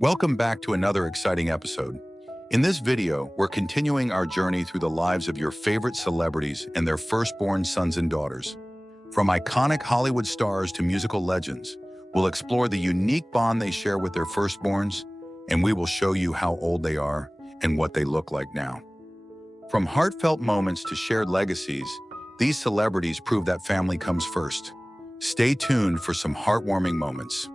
Welcome back to another exciting episode. In this video, we're continuing our journey through the lives of your favorite celebrities and their firstborn sons and daughters. From iconic Hollywood stars to musical legends, we'll explore the unique bond they share with their firstborns, and we will show you how old they are and what they look like now. From heartfelt moments to shared legacies, these celebrities prove that family comes first. Stay tuned for some heartwarming moments.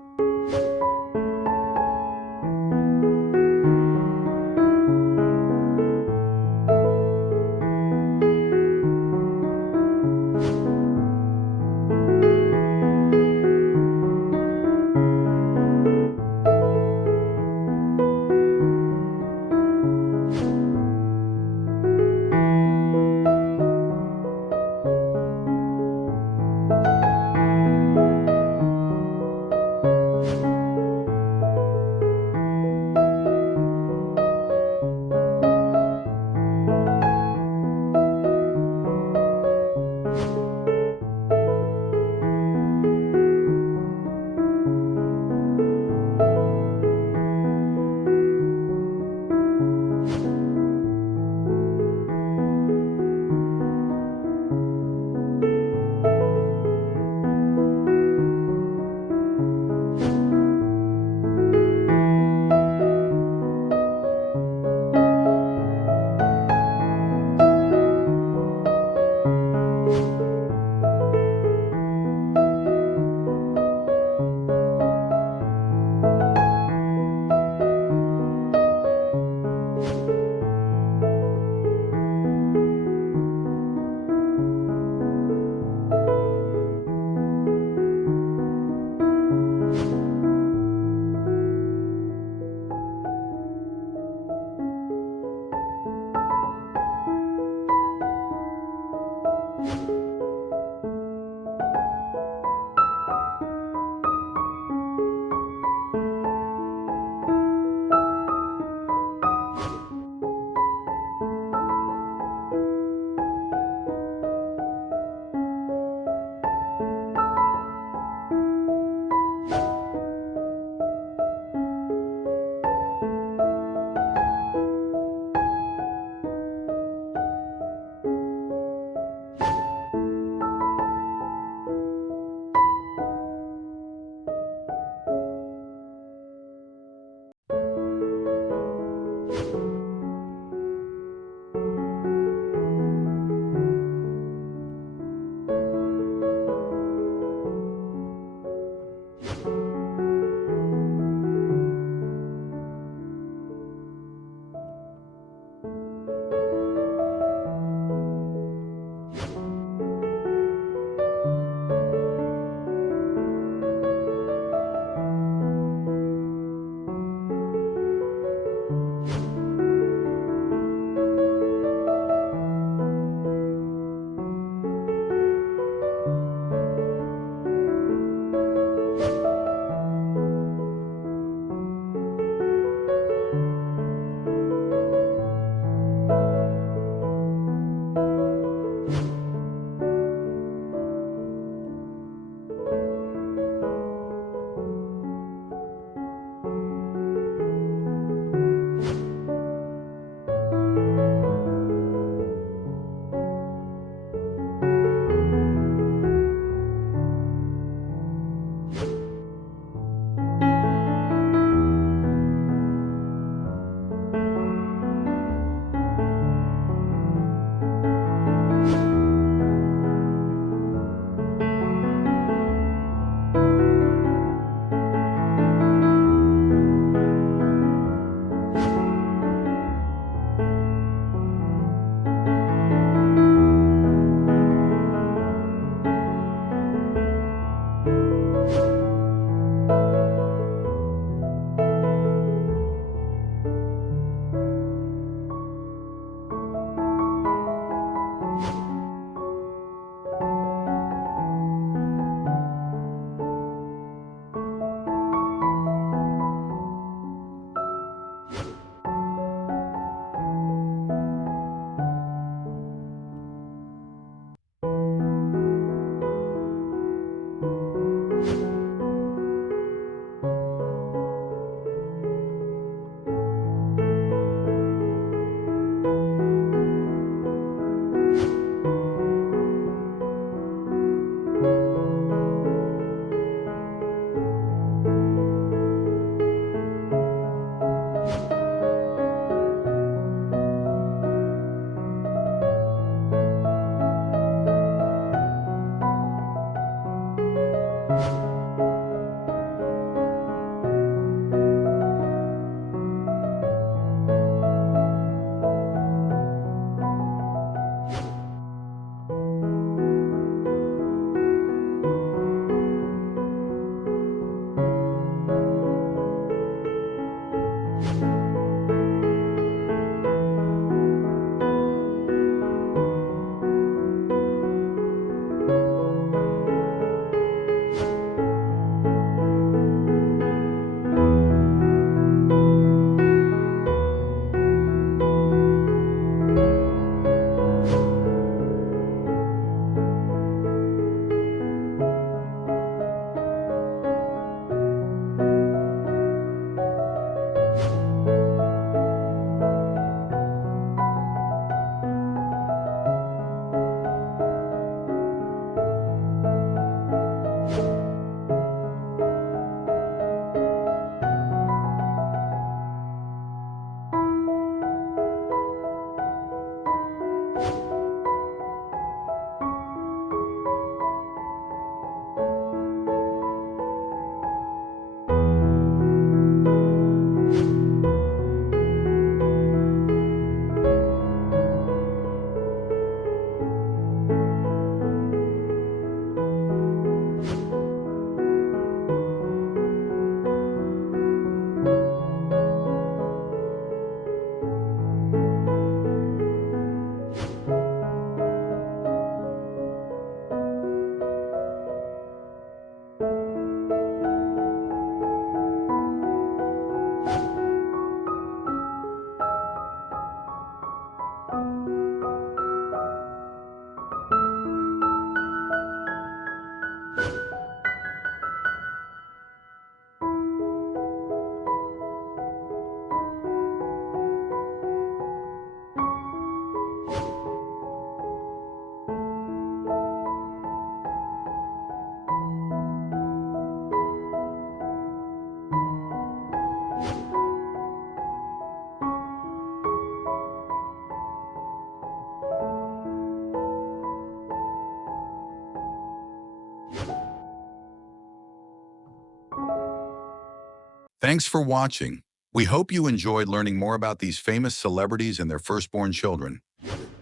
Thanks for watching. We hope you enjoyed learning more about these famous celebrities and their firstborn children.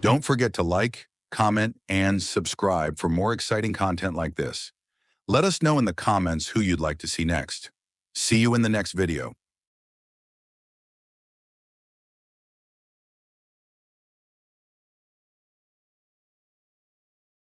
Don't forget to like, comment, and subscribe for more exciting content like this. Let us know in the comments who you'd like to see next. See you in the next video.